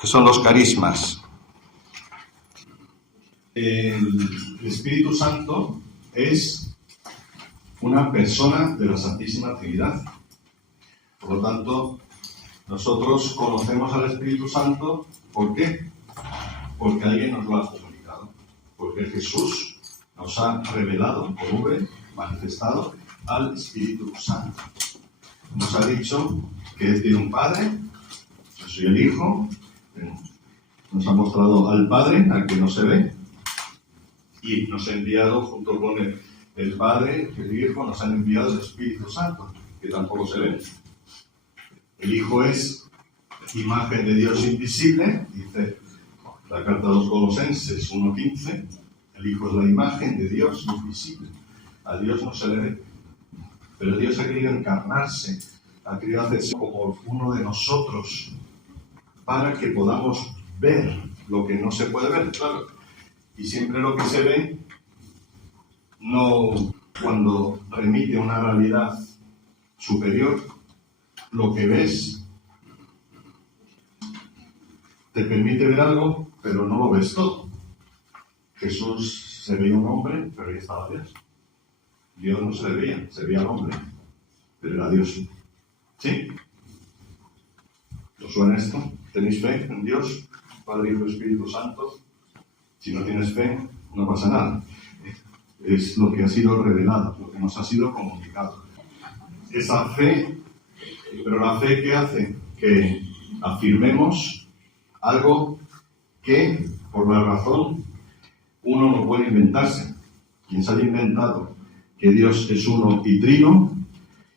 ¿Qué son los carismas? El Espíritu Santo es una persona de la Santísima Trinidad. Por lo tanto, nosotros conocemos al Espíritu Santo, ¿por qué? Porque alguien nos lo ha comunicado. Porque Jesús nos ha revelado, por V, manifestado al Espíritu Santo. Nos ha dicho que Él tiene un Padre, yo soy el Hijo, nos ha mostrado al Padre, al que no se ve, y nos ha enviado, junto con el Padre, el Hijo, nos han enviado el Espíritu Santo, que tampoco se ve. El Hijo es imagen de Dios invisible, dice la carta a los Colosenses 1:15, el Hijo es la imagen de Dios invisible. A Dios no se le ve, pero Dios ha querido encarnarse, ha querido hacerse como uno de nosotros, para que podamos ver lo que no se puede ver, claro. Y siempre lo que se ve, no cuando remite a una realidad superior, lo que ves te permite ver algo, pero no lo ves todo. Jesús se veía un hombre, pero ahí estaba Dios. Dios no se le veía, se veía al hombre, pero era Dios. ¿Sí? ¿Os suena esto? ¿Tenéis fe en Dios, Padre, Hijo y Espíritu Santo? Si no tienes fe, no pasa nada. Es lo que ha sido revelado, lo que nos ha sido comunicado. Esa fe, pero la fe que hace que afirmemos algo que, por la razón, uno no puede inventarse. Quien se haya inventado que Dios es uno y trino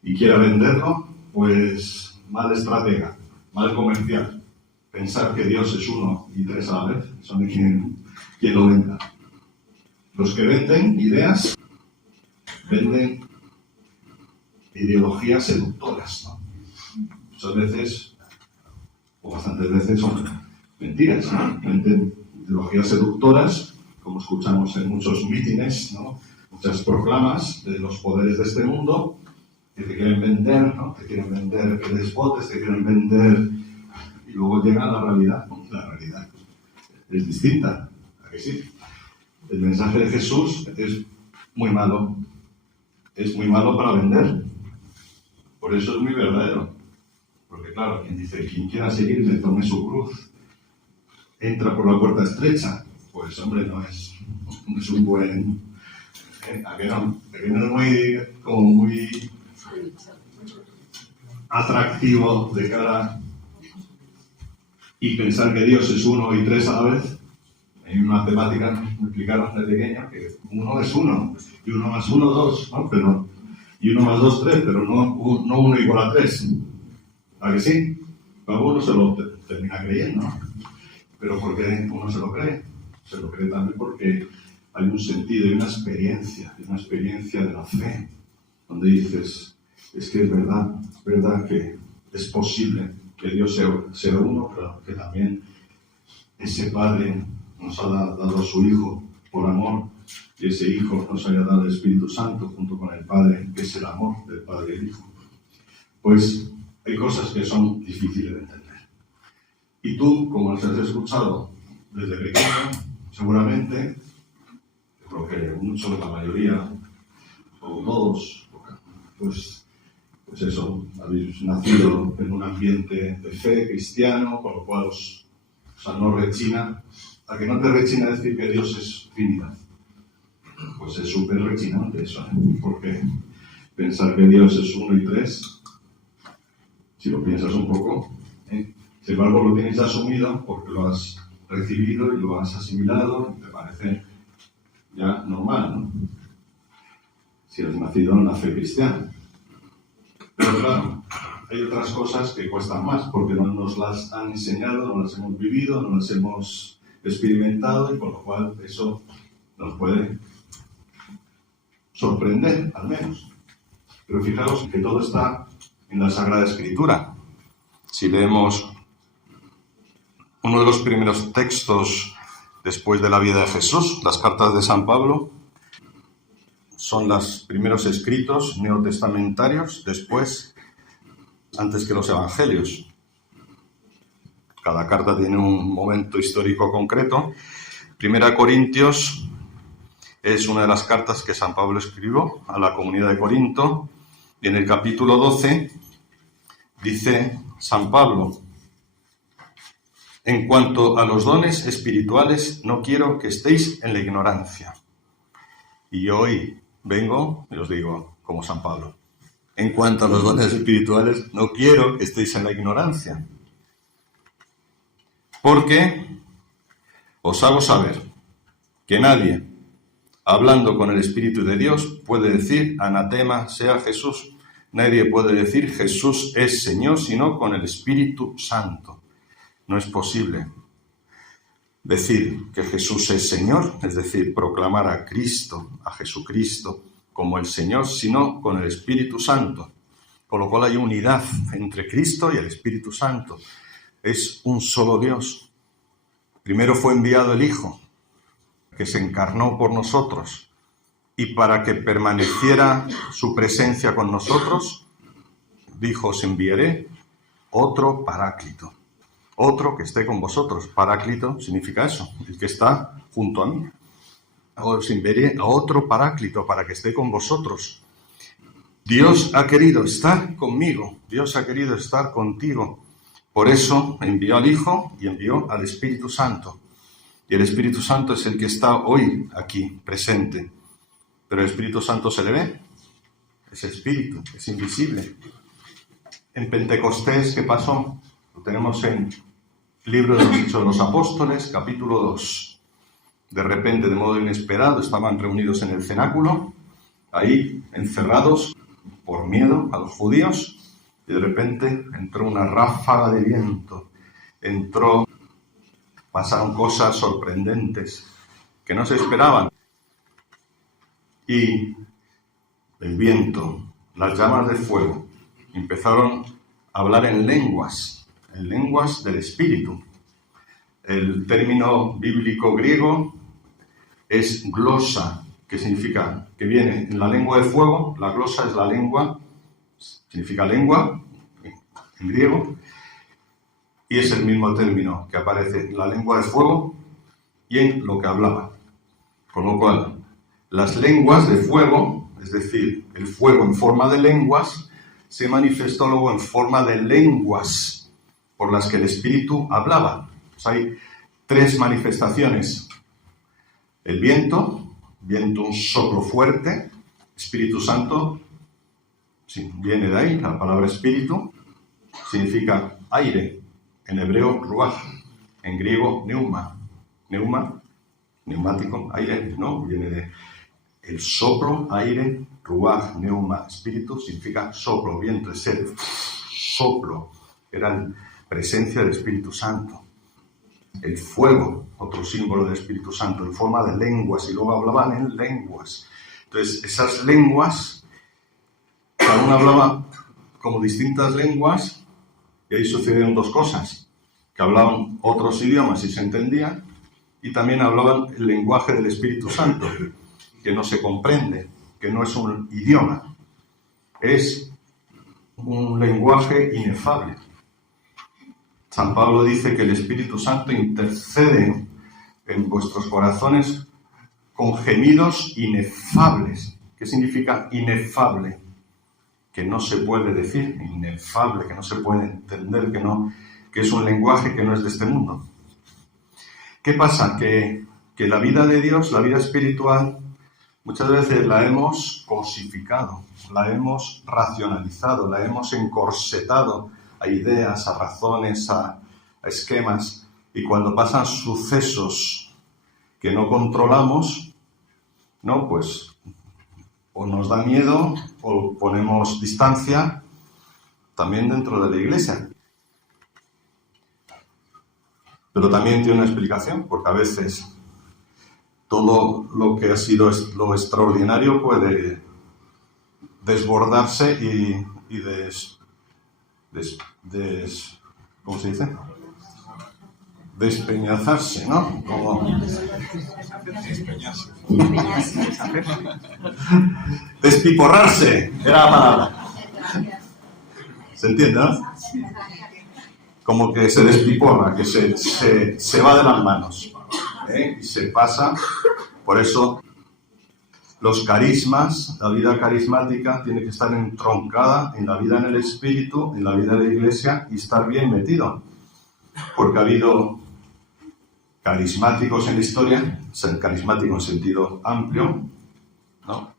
y quiera venderlo, pues mal estratega, mal comercial. Pensar que Dios es uno y tres a la vez, son de quien lo venda. Los que venden ideas, venden ideologías seductoras, ¿no? Muchas veces, o bastantes veces, son mentiras, ¿no? Venden ideologías seductoras, como escuchamos en muchos mítines, ¿no? Muchas proclamas de los poderes de este mundo, que te quieren vender, ¿no? Te quieren vender que les votes, te quieren vender, y luego llega a la realidad. La realidad es distinta, ¿a que sí? El mensaje de Jesús es muy malo para vender. Por eso es muy verdadero. Porque claro, quien dice, quien quiera seguirme, tome su cruz, entra por la puerta estrecha, pues hombre, no es un buen... ¿A que no? Que no es muy atractivo de cara y pensar que Dios es uno y tres a la vez. En matemáticas me explicaron de pequeño que uno es uno, y uno más uno, dos, ¿no? Pero, y uno más dos, tres, pero no uno igual a tres. ¿A que sí? Luego uno se lo termina creyendo, ¿no? Pero ¿por qué uno se lo cree? Se lo cree también porque hay un sentido y una experiencia de la fe, donde dices, es que es verdad que es posible que Dios sea uno, pero que también ese Padre nos ha dado a su Hijo por amor, y ese Hijo nos haya dado el Espíritu Santo junto con el Padre, que es el amor del Padre y el Hijo. Pues hay cosas que son difíciles de entender. Y tú, como las has escuchado desde pequeño, seguramente, creo que muchos, la mayoría, o todos, pues eso, habéis nacido en un ambiente de fe cristiano, con lo cual no rechina. A que no te rechina decir que Dios es Trinidad. Pues es súper rechinante eso, ¿eh? Porque pensar que Dios es uno y tres, si lo piensas un poco, sin embargo lo tienes asumido porque lo has recibido y lo has asimilado y te parece ya normal, ¿no? Si has nacido en la fe cristiana. Pero claro, hay otras cosas que cuestan más porque no nos las han enseñado, no las hemos vivido, no las hemos experimentado, y por lo cual eso nos puede sorprender, al menos. Pero fijaros que todo está en la Sagrada Escritura. Si leemos uno de los primeros textos después de la vida de Jesús, las cartas de San Pablo, son los primeros escritos neotestamentarios antes que los evangelios. Cada carta tiene un momento histórico concreto. Primera Corintios es una de las cartas que San Pablo escribió a la comunidad de Corinto. Y en el capítulo 12 dice San Pablo: en cuanto a los dones espirituales, no quiero que estéis en la ignorancia. Y yo hoy vengo y os digo, como San Pablo, en cuanto a los dones espirituales, no quiero que estéis en la ignorancia. Porque os hago saber que nadie, hablando con el Espíritu de Dios, puede decir anatema sea Jesús. Nadie puede decir Jesús es Señor, sino con el Espíritu Santo. No es posible decir que Jesús es Señor, es decir, proclamar a Cristo, a Jesucristo, como el Señor, sino con el Espíritu Santo. Con lo cual hay unidad entre Cristo y el Espíritu Santo. Es un solo Dios. Primero fue enviado el Hijo, que se encarnó por nosotros, y para que permaneciera su presencia con nosotros, dijo: os enviaré otro Paráclito, otro que esté con vosotros. Paráclito significa eso, el que está junto a mí. Os enviaré a otro Paráclito para que esté con vosotros. Dios ha querido estar conmigo, Dios ha querido estar contigo. Por eso envió al Hijo y envió al Espíritu Santo. Y el Espíritu Santo es el que está hoy aquí, presente. Pero el Espíritu Santo se le ve. Es Espíritu, es invisible. En Pentecostés, ¿qué pasó? Lo tenemos en el libro de los Hechos de los Apóstoles, capítulo 2. De repente, de modo inesperado, estaban reunidos en el cenáculo, ahí encerrados por miedo a los judíos, y de repente entró una ráfaga de viento. Pasaron cosas sorprendentes que no se esperaban. Y el viento, las llamas de fuego, empezaron a hablar en lenguas del Espíritu. El término bíblico griego es glosa, que significa, que viene en la lengua de fuego. La glosa es la lengua, significa lengua en griego, y es el mismo término que aparece en la lengua de fuego y en lo que hablaba. Con lo cual, las lenguas de fuego, es decir, el fuego en forma de lenguas, se manifestó luego en forma de lenguas por las que el Espíritu hablaba. Pues hay tres manifestaciones. El viento, un soplo fuerte. Espíritu Santo, sí, viene de ahí, la palabra espíritu significa aire. En hebreo, ruach. En griego, neuma. Neuma, neumático, aire, ¿no? Viene de el soplo, aire, ruach, neuma. Espíritu significa soplo, viento, es el soplo. Era la presencia del Espíritu Santo. El fuego, otro símbolo del Espíritu Santo, en forma de lenguas, y luego hablaban en lenguas. Entonces, esas lenguas, cada uno hablaba como distintas lenguas, y ahí sucedieron dos cosas: que hablaban otros idiomas y se entendían, y también hablaban el lenguaje del Espíritu Santo, que no se comprende, que no es un idioma, es un lenguaje inefable. San Pablo dice que el Espíritu Santo intercede en vuestros corazones con gemidos inefables. ¿Qué significa inefable? Que no se puede decir, inefable, que no se puede entender, que es un lenguaje que no es de este mundo. ¿Qué pasa? Que la vida de Dios, la vida espiritual, muchas veces la hemos cosificado, la hemos racionalizado, la hemos encorsetado a ideas, a razones, a esquemas, y cuando pasan sucesos que no controlamos, ¿no? Pues o nos da miedo o ponemos distancia también dentro de la Iglesia. Pero también tiene una explicación, porque a veces todo lo que ha sido lo extraordinario puede desbordarse y ¿cómo se dice? Despeñazarse, ¿no? Despiporrarse, era la palabra. ¿Se entiende, no? como que se despiporra, que se va de las manos, y se pasa. Por eso los carismas, la vida carismática tiene que estar entroncada en la vida en el Espíritu, en la vida de la Iglesia, y estar bien metido. Porque ha habido carismáticos en la historia, carismáticos en sentido amplio, ¿no?,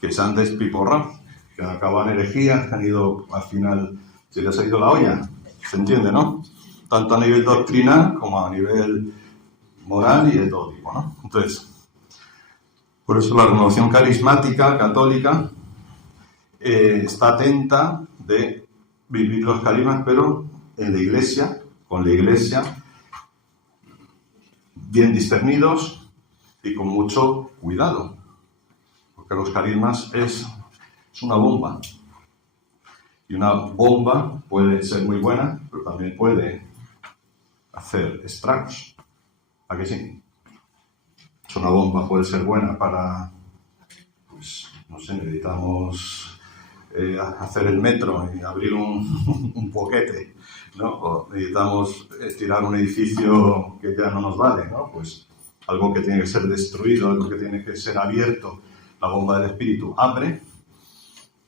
que se han despiporrado, que acaban herejías, que han ido, al final, se les ha ido la olla, se entiende, ¿no? Tanto a nivel doctrinal como a nivel moral y de todo tipo, ¿no? Entonces, por eso la renovación carismática católica está atenta de vivir los carismas, pero en la Iglesia, con la Iglesia, bien discernidos y con mucho cuidado, porque los carismas es una bomba, y una bomba puede ser muy buena, pero también puede hacer estragos. ¿A que sí? Una bomba puede ser buena para, pues, no sé, necesitamos hacer el metro y abrir un boquete, ¿no? O necesitamos tirar un edificio que ya no nos vale, ¿no? Pues algo que tiene que ser destruido, algo que tiene que ser abierto. La bomba del Espíritu abre,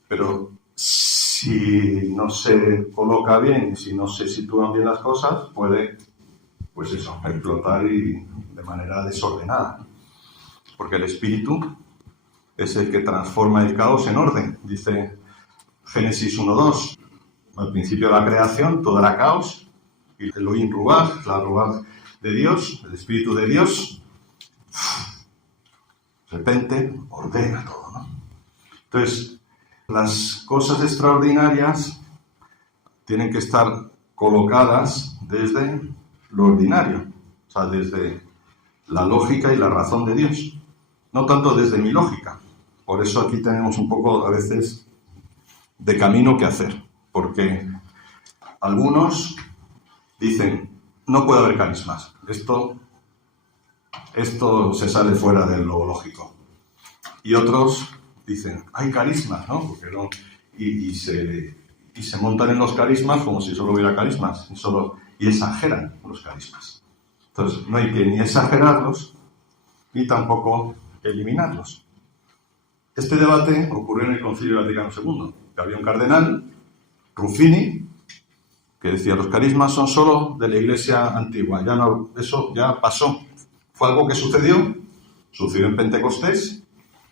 pero si no se coloca bien, si no se sitúan bien las cosas, puede, pues eso, explotar y de manera desordenada. Porque el Espíritu es el que transforma el caos en orden. Dice Génesis 1:2. Al principio de la creación todo era caos, y el Elohim Ruach, la Ruach de Dios, el Espíritu de Dios, de repente ordena todo, ¿no? Entonces, las cosas extraordinarias tienen que estar colocadas desde lo ordinario, o sea, desde la lógica y la razón de Dios, no tanto desde mi lógica. Por eso aquí tenemos un poco, a veces, de camino que hacer, porque algunos dicen, no puede haber carismas, esto se sale fuera de lo lógico. Y otros dicen, hay carismas, ¿no? Porque no, y se montan en los carismas como si solo hubiera carismas, y exageran los carismas. Entonces, no hay que ni exagerarlos, ni tampoco eliminarlos. Este debate ocurrió en el Concilio Vaticano II, que había un cardenal, Ruffini, que decía, los carismas son solo de la Iglesia antigua, ya no, eso ya pasó. Fue algo que sucedió en Pentecostés,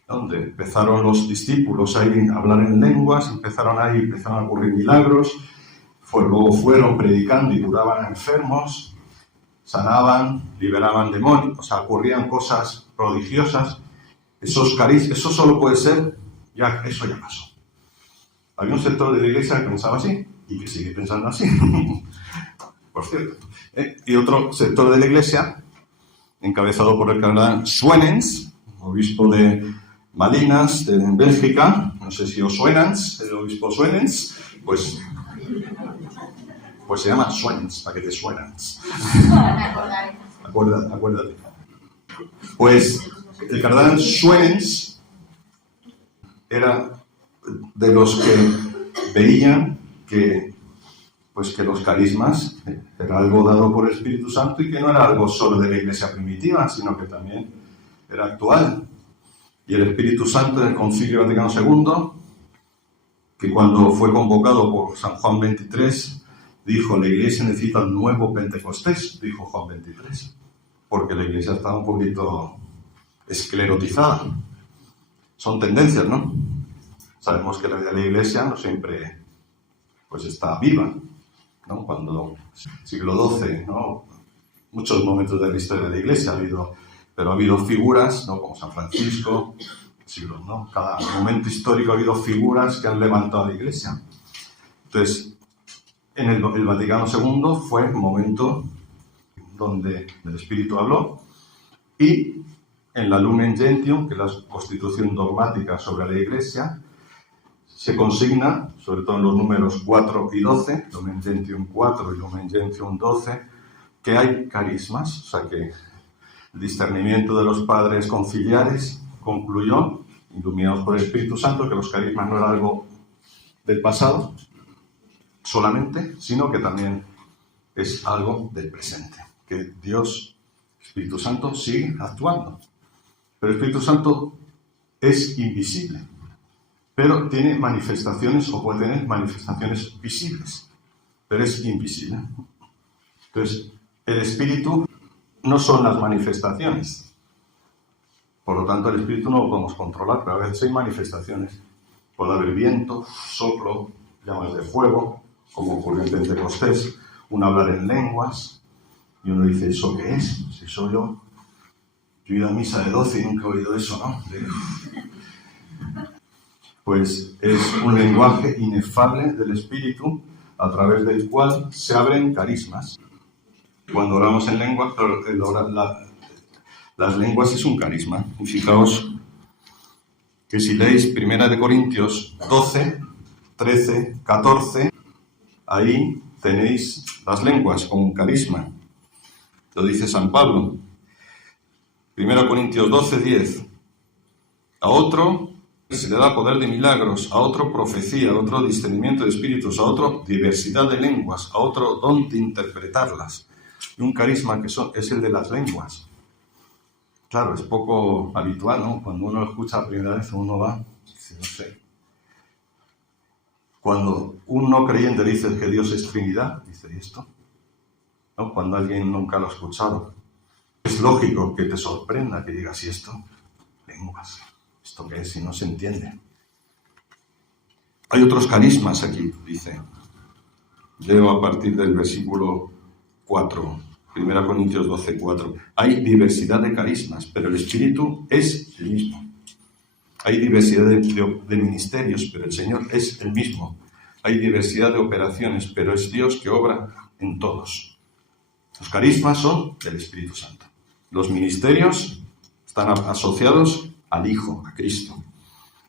donde empezaron los discípulos a hablar en lenguas, empezaron a ocurrir milagros, luego fueron predicando y curaban a enfermos, sanaban, liberaban demonios, o sea, ocurrían cosas prodigiosas. Eso solo puede ser, eso ya pasó. Había un sector de la Iglesia que pensaba así, y que sigue pensando así, por cierto. Y otro sector de la Iglesia, encabezado por el cardenal Schwenens, obispo de Malinas, en Bélgica, no sé si os suenan, el obispo Schwenens, pues se llama Schwenens, para que te suenas. Acuérdate. Pues el cardenal Schwenens era de los que veían que los carismas era algo dado por el Espíritu Santo y que no era algo solo de la Iglesia primitiva, sino que también era actual. Y el Espíritu Santo en el Concilio Vaticano II, que cuando fue convocado por San Juan XXIII, dijo, la Iglesia necesita un nuevo Pentecostés, dijo Juan XXIII, porque la Iglesia estaba un poquito esclerotizada. Son tendencias, ¿no? Sabemos que la vida de la Iglesia no siempre está viva, ¿no? Cuando siglo XII, ¿no? Muchos momentos de la historia de la Iglesia ha habido figuras, ¿no? Como San Francisco, siglos, ¿no? Cada momento histórico ha habido figuras que han levantado a la Iglesia. Entonces, en el Vaticano II fue un momento donde el Espíritu habló, y en la Lumen Gentium, que es la constitución dogmática sobre la Iglesia, se consigna, sobre todo en los números 4 y 12, Lumen Gentium 4 y Lumen Gentium 12, que hay carismas, o sea que el discernimiento de los padres conciliares concluyó, iluminados por el Espíritu Santo, que los carismas no eran algo del pasado solamente, sino que también es algo del presente, que Dios, Espíritu Santo, sigue actuando. Pero el Espíritu Santo es invisible, pero tiene manifestaciones, o puede tener manifestaciones visibles, pero es invisible. Entonces, el Espíritu no son las manifestaciones. Por lo tanto, el Espíritu no lo podemos controlar, pero a veces hay manifestaciones. Puede haber viento, soplo, llamas de fuego, como ocurrió en Pentecostés, un hablar en lenguas, y uno dice, ¿eso qué es? Si soy yo he ido a misa de 12 y nunca he oído eso, ¿no? Pues es un lenguaje inefable del Espíritu a través del cual se abren carismas. Cuando oramos en lenguas, las lenguas es un carisma. Y fijaos que si leéis 1 Corintios 12, 13, 14, ahí tenéis las lenguas como un carisma. Lo dice San Pablo. 1 Corintios 12, 10. A otro se le da poder de milagros, a otro profecía, a otro discernimiento de espíritus, a otro diversidad de lenguas, a otro don de interpretarlas. Y un carisma que es el de las lenguas. Claro, es poco habitual, ¿no? Cuando uno lo escucha la primera vez, uno va, dice, no sé. Cuando un no creyente dice que Dios es Trinidad, dice, ¿y esto? ¿No? Cuando alguien nunca lo ha escuchado. Es lógico que te sorprenda que digas, ¿y esto? Lenguas. ¿Esto qué es? Si no se entiende. Hay otros carismas aquí, dice. Leo a partir del versículo 4. 1 Corintios 12, 4. Hay diversidad de carismas, pero el Espíritu es el mismo. Hay diversidad de ministerios, pero el Señor es el mismo. Hay diversidad de operaciones, pero es Dios que obra en todos. Los carismas son del Espíritu Santo. Los ministerios están asociados al Hijo, a Cristo.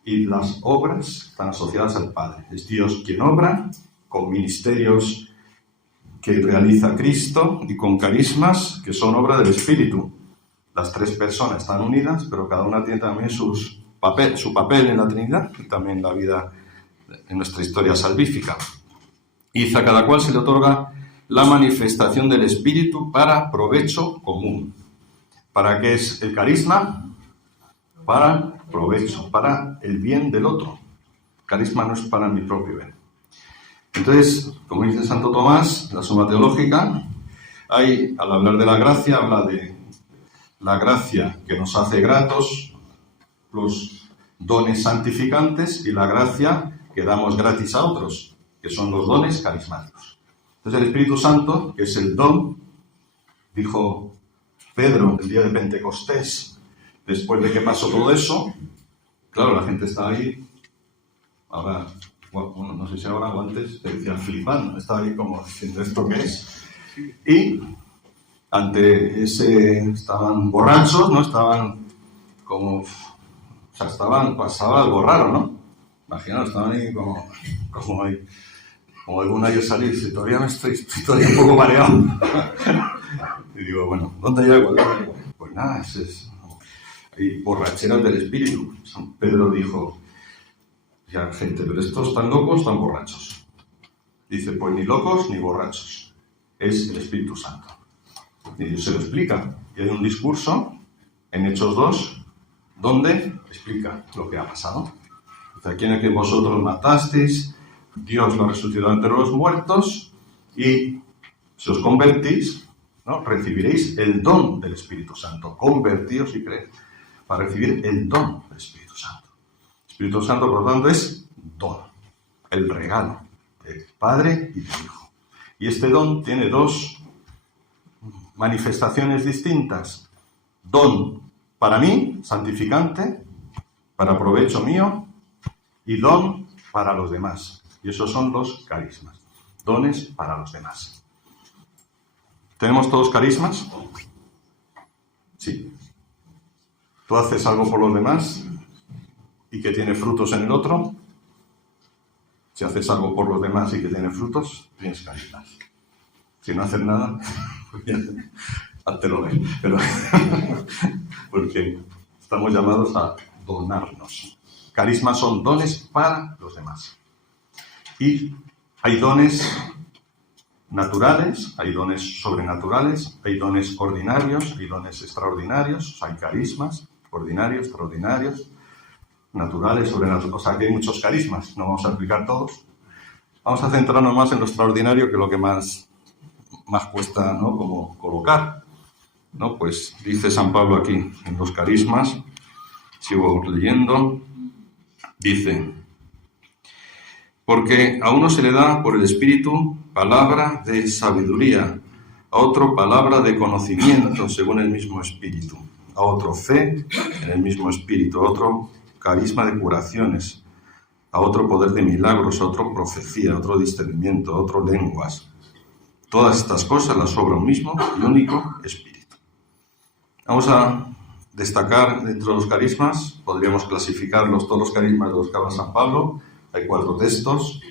Y las obras están asociadas al Padre. Es Dios quien obra con ministerios que realiza Cristo y con carismas que son obra del Espíritu. Las tres personas están unidas, pero cada una tiene también su papel en la Trinidad y también la vida en nuestra historia salvífica. Y a cada cual se le otorga la manifestación del Espíritu para provecho común. ¿Para qué es el carisma? Para provecho, para el bien del otro. El carisma no es para mi propio bien. Entonces, como dice Santo Tomás, la Suma Teológica, al hablar de la gracia, habla de la gracia que nos hace gratos, los dones santificantes y la gracia que damos gratis a otros, que son los dones carismáticos. Entonces el Espíritu Santo, que es el don, dijo Pedro el día de Pentecostés, después de que pasó todo eso, claro, la gente está ahí, ahora, bueno, no sé si ahora o antes, te decían flipando, estaba ahí como diciendo, ¿esto qué es? Y ante estaban borrachos, ¿no? Estaban como, pasaba algo raro, ¿no? Imaginaos, estaban ahí como algún año salir, si todavía estoy todavía un poco mareado. Y digo, bueno, ¿dónde hay agua? Pues nada, hay borracheras del Espíritu. San Pedro dijo, ya gente, pero estos están locos, están borrachos. Dice, pues ni locos ni borrachos, es el Espíritu Santo. Y Dios se lo explica. Y hay un discurso en Hechos 2 donde explica lo que ha pasado. Dice, aquí en el que vosotros matasteis, Dios lo resucitó entre los muertos y si os convertís, ¿no? Recibiréis el don del Espíritu Santo. Convertíos y creed para recibir el don del Espíritu Santo. El Espíritu Santo, por lo tanto, es don, el regalo del Padre y del Hijo. Y este don tiene dos manifestaciones distintas. Don para mí, santificante, para provecho mío, y don para los demás. Y esos son los carismas. Dones para los demás. ¿Tenemos todos carismas? Sí. ¿Tú haces algo por los demás y que tiene frutos en el otro? Si haces algo por los demás y que tiene frutos, tienes carismas. Si no haces nada, hazte lo ver. Pero porque estamos llamados a donarnos. Carismas son dones para los demás. Y hay dones naturales, hay dones sobrenaturales, hay dones ordinarios, hay dones extraordinarios, hay carismas, ordinarios, extraordinarios, naturales, sobrenaturales. O sea, que hay muchos carismas, no vamos a explicar todos. Vamos a centrarnos más en lo extraordinario, que es lo que más cuesta, ¿no?, como colocar, ¿no? Pues dice San Pablo aquí en los carismas, sigo leyendo, dice: porque a uno se le da por el Espíritu palabra de sabiduría, a otro palabra de conocimiento según el mismo Espíritu, a otro fe en el mismo Espíritu, a otro carisma de curaciones, a otro poder de milagros, a otro profecía, a otro discernimiento, a otro lenguas. Todas estas cosas las obra un mismo y único Espíritu. Vamos a destacar dentro de los carismas, podríamos clasificarlos, todos los carismas de los que habla San Pablo. Hay 4 textos,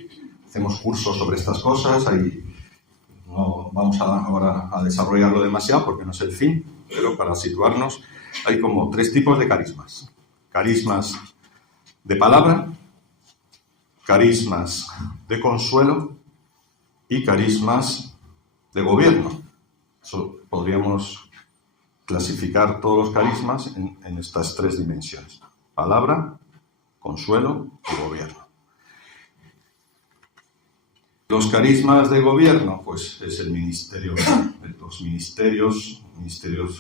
hacemos cursos sobre estas cosas, ahí no vamos ahora a desarrollarlo demasiado porque no es el fin, pero para situarnos hay como 3 tipos de carismas. Carismas de palabra, carismas de consuelo y carismas de gobierno. Eso podríamos clasificar todos los carismas en estas 3 dimensiones: palabra, consuelo y gobierno. Los carismas de gobierno, pues es el ministerio, los ministerios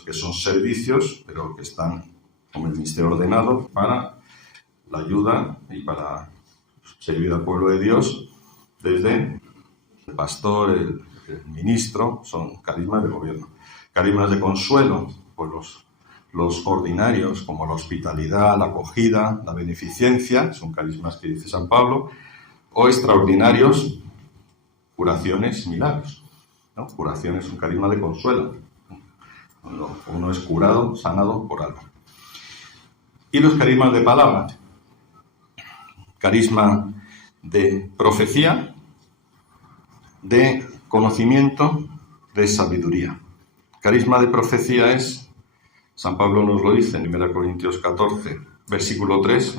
que son servicios, pero que están como el ministerio ordenado para la ayuda y para servir al pueblo de Dios, desde el pastor, el ministro, son carismas de gobierno. Carismas de consuelo, pues los ordinarios, como la hospitalidad, la acogida, la beneficencia, son carismas que dice San Pablo, o extraordinarios, curaciones, milagros, ¿no? Curación es un carisma de consuelo. Uno es curado, sanado por algo. Y los carismas de palabra. Carisma de profecía, de conocimiento, de sabiduría. Carisma de profecía es, San Pablo nos lo dice en 1 Corintios 14, versículo 3,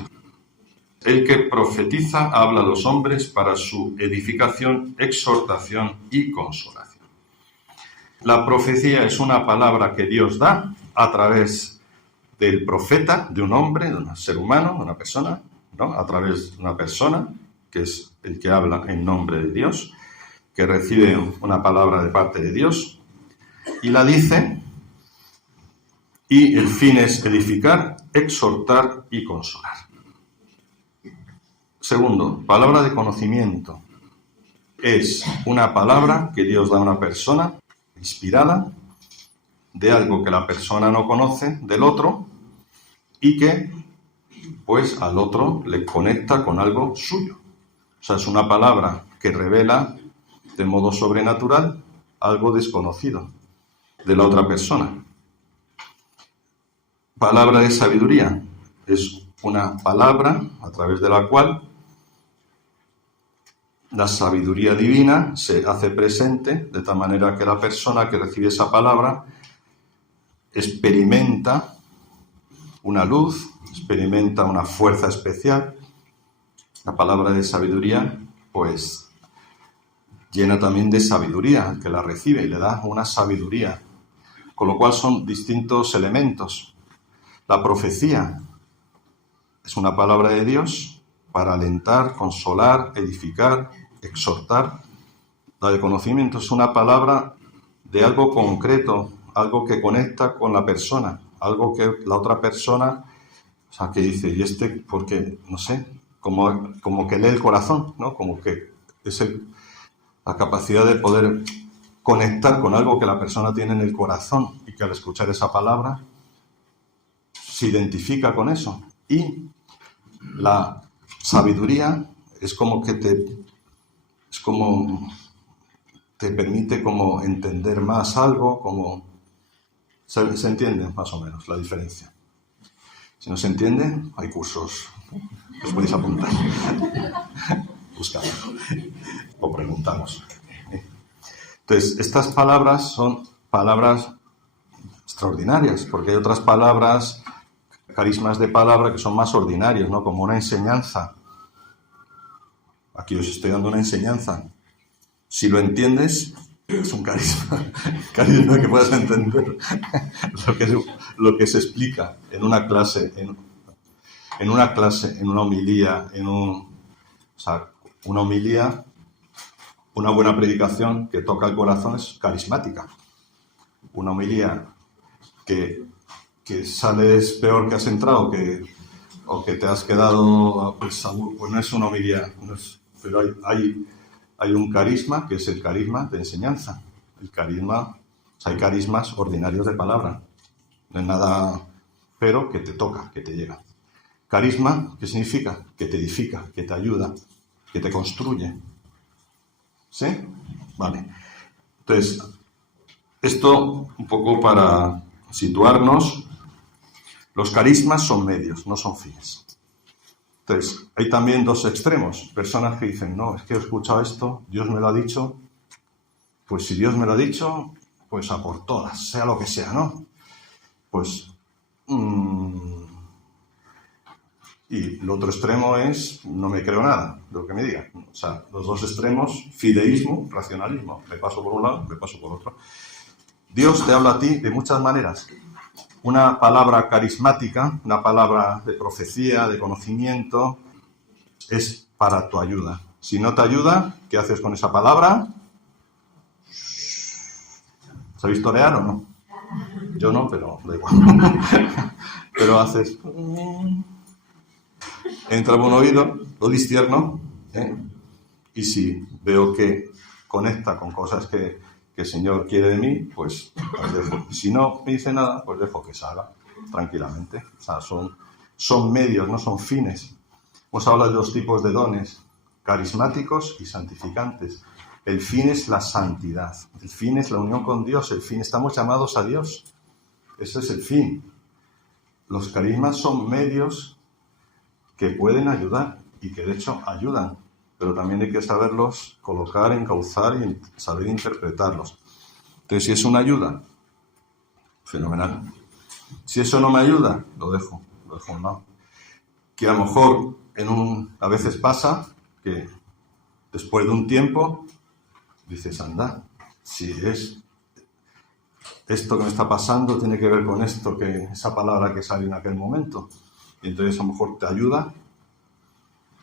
el que profetiza habla a los hombres para su edificación, exhortación y consolación. La profecía es una palabra que Dios da a través del profeta, de un hombre, de un ser humano, de una persona, ¿no? A través de una persona, que es el que habla en nombre de Dios, que recibe una palabra de parte de Dios y la dice, y el fin es edificar, exhortar y consolar. Segundo, palabra de conocimiento. Es una palabra que Dios da a una persona inspirada de algo que la persona no conoce del otro y que, pues, al otro le conecta con algo suyo. O sea, es una palabra que revela de modo sobrenatural algo desconocido de la otra persona. Palabra de sabiduría. Es una palabra a través de la cual la sabiduría divina se hace presente de tal manera que la persona que recibe esa palabra experimenta una luz, experimenta una fuerza especial. La palabra de sabiduría, pues, llena también de sabiduría al que la recibe y le da una sabiduría. Con lo cual son distintos elementos. La profecía es una palabra de Dios para alentar, consolar, edificar, exhortar. La de conocimiento es una palabra de algo concreto, algo que conecta con la persona, algo que la otra persona, o sea, que dice, y porque, no sé, como que lee el corazón, ¿no? Como que es la capacidad de poder conectar con algo que la persona tiene en el corazón y que al escuchar esa palabra se identifica con eso. Y la sabiduría es como que te permite como entender más algo, como se entiende más o menos la diferencia. Si no se entiende, hay cursos, os podéis apuntar. Buscadlo o preguntamos. Entonces, estas palabras son palabras extraordinarias, porque hay otras palabras, carismas de palabra que son más ordinarios, ¿no? Como una enseñanza. Aquí os estoy dando una enseñanza. Si lo entiendes, Es un carisma, carisma que puedas entender lo que se explica en una clase, en una homilía, una homilía, una buena predicación que toca el corazón es carismática. Una homilía que sales peor que has entrado, o que te has quedado, pues no es una homilía, pero hay un carisma que es el carisma de enseñanza. El carisma, hay carismas ordinarios de palabra, no es nada, pero que te toca, que te llega. Carisma, ¿qué significa? Que te edifica, que te ayuda, que te construye. ¿Sí? Vale. Entonces, esto un poco para situarnos. Los carismas son medios, no son fines. Entonces, hay también dos extremos. Personas que dicen, no, es que he escuchado esto, Dios me lo ha dicho, pues si Dios me lo ha dicho, pues a por todas, sea lo que sea, ¿no? Pues... Y el otro extremo es, no me creo nada de lo que me digan. O sea, los dos extremos, fideísmo, racionalismo. Me paso por un lado, me paso por otro. Dios te habla a ti de muchas maneras. Una palabra carismática, una palabra de profecía, de conocimiento, es para tu ayuda. Si no te ayuda, ¿qué haces con esa palabra? ¿Sabéis torear o no? Yo no, pero da igual. Pero haces... Entra por un oído, lo discierno, y si veo que conecta con cosas que el Señor quiere de mí, pues dejo. Si no me dice nada, pues dejo que salga tranquilamente. O sea, son medios, no son fines. Hemos hablado de dos tipos de dones, carismáticos y santificantes. El fin es la santidad, el fin es la unión con Dios, el fin, estamos llamados a Dios. Ese es el fin. Los carismas son medios que pueden ayudar y que de hecho ayudan, pero también hay que saberlos colocar, encauzar y saber interpretarlos. Entonces, si es una ayuda, fenomenal. Si eso no me ayuda, lo dejo a un lado. Que a lo mejor a veces pasa que después de un tiempo dices, anda, si es esto que me está pasando tiene que ver con esto, que esa palabra que salió en aquel momento. Y entonces a lo mejor te ayuda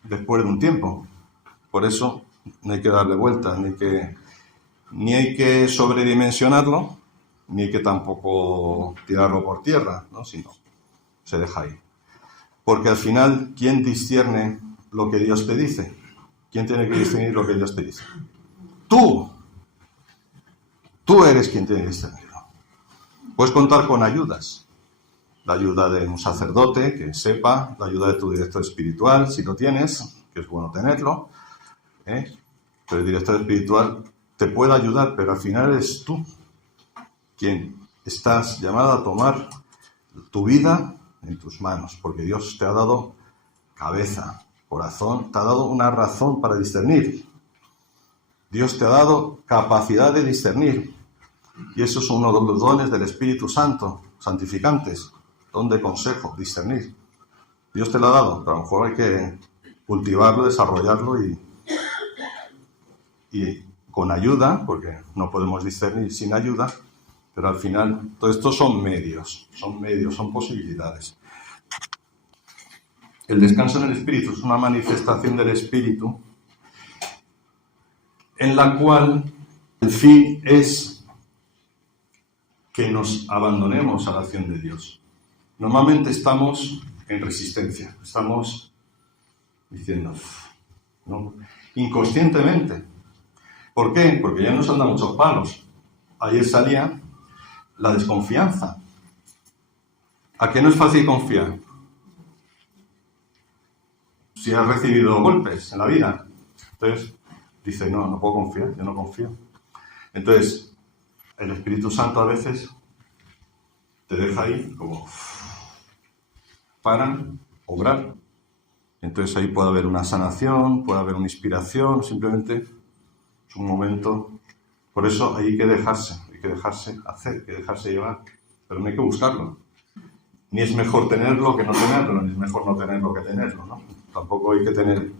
después de un tiempo. Por eso no hay que darle vueltas, ni hay que sobredimensionarlo, ni hay que tampoco tirarlo por tierra, ¿no? Sino se deja ahí. Porque al final, ¿quién discierne lo que Dios te dice? ¿Quién tiene que discernir lo que Dios te dice? Tú. Tú eres quien tiene que discernirlo. Puedes contar con ayudas. La ayuda de un sacerdote que sepa, la ayuda de tu director espiritual, si lo tienes, que es bueno tenerlo. Pero el director espiritual te puede ayudar, pero al final eres tú quien estás llamado a tomar tu vida en tus manos, porque Dios te ha dado cabeza, corazón, te ha dado una razón para discernir. Dios te ha dado capacidad de discernir, y eso es uno de los dones del Espíritu Santo, santificantes, don de consejo, discernir. Dios te lo ha dado, pero a lo mejor hay que cultivarlo, desarrollarlo y con ayuda, porque no podemos discernir sin ayuda, pero al final todo esto son medios, son posibilidades. El descanso en el Espíritu es una manifestación del Espíritu en la cual el fin es que nos abandonemos a la acción de Dios. Normalmente estamos en resistencia, estamos diciendo, no, inconscientemente. ¿Por qué? Porque ya nos han dado muchos palos. Ayer salía la desconfianza. ¿A qué no es fácil confiar? Si has recibido golpes en la vida. Entonces, dice, no puedo confiar, yo no confío. Entonces, el Espíritu Santo a veces te deja ahí como para obrar. Entonces ahí puede haber una sanación, puede haber una inspiración, simplemente es un momento. Por eso hay que dejarse hacer, hay que dejarse llevar, pero no hay que buscarlo. Ni es mejor tenerlo que no tenerlo, ni es mejor no tenerlo que tenerlo, ¿no? Tampoco hay que tener,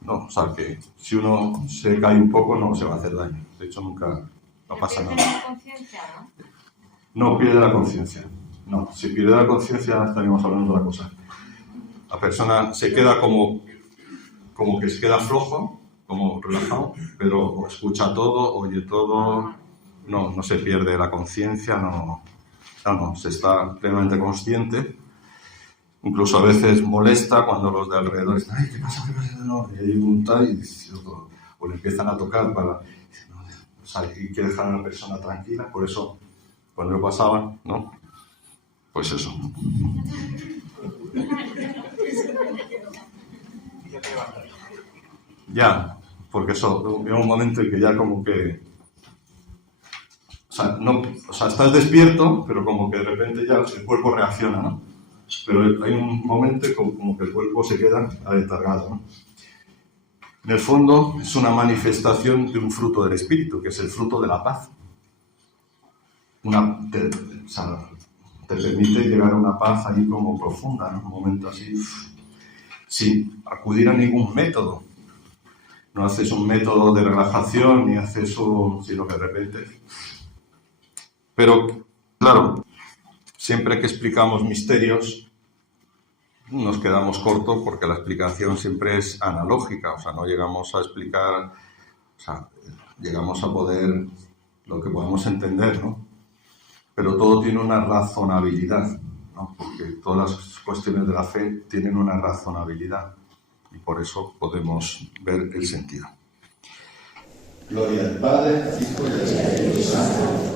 no, o sea que si uno se cae un poco no se va a hacer daño. De hecho nunca no pasa nada. ¿Pierde la conciencia, no? No pierde la conciencia. No, si pierde la conciencia estaríamos hablando de otra cosa. La persona se queda como que se queda flojo, como relajado, pero escucha todo, oye todo, no se pierde la conciencia, no, se está plenamente consciente. Incluso a veces molesta cuando los de alrededor están, ¡ay, qué pasa! No, y hay un tal, o le empiezan a tocar para... O sea, y quiere dejar a la persona tranquila, por eso, cuando yo pasaba, ¿no? Pues eso. Ya, porque eso, llega un momento en que ya como que... O sea, estás despierto, pero como que de repente ya el cuerpo reacciona, ¿no? Pero hay un momento como que el cuerpo se queda aletargado, ¿no? En el fondo es una manifestación de un fruto del espíritu, que es el fruto de la paz. Te permite llegar a una paz ahí como profunda, ¿no? Un momento así, sin acudir a ningún método. No haces un método de relajación, ni haces sino que de repente... Pero, claro, siempre que explicamos misterios, nos quedamos cortos porque la explicación siempre es analógica, o sea, no llegamos a explicar, o sea, llegamos a poder lo que podemos entender, ¿no? Pero todo tiene una razonabilidad, ¿no? Porque todas las cuestiones de la fe tienen una razonabilidad y por eso podemos ver el sentido. Gloria al Padre, Hijo y al Espíritu Santo.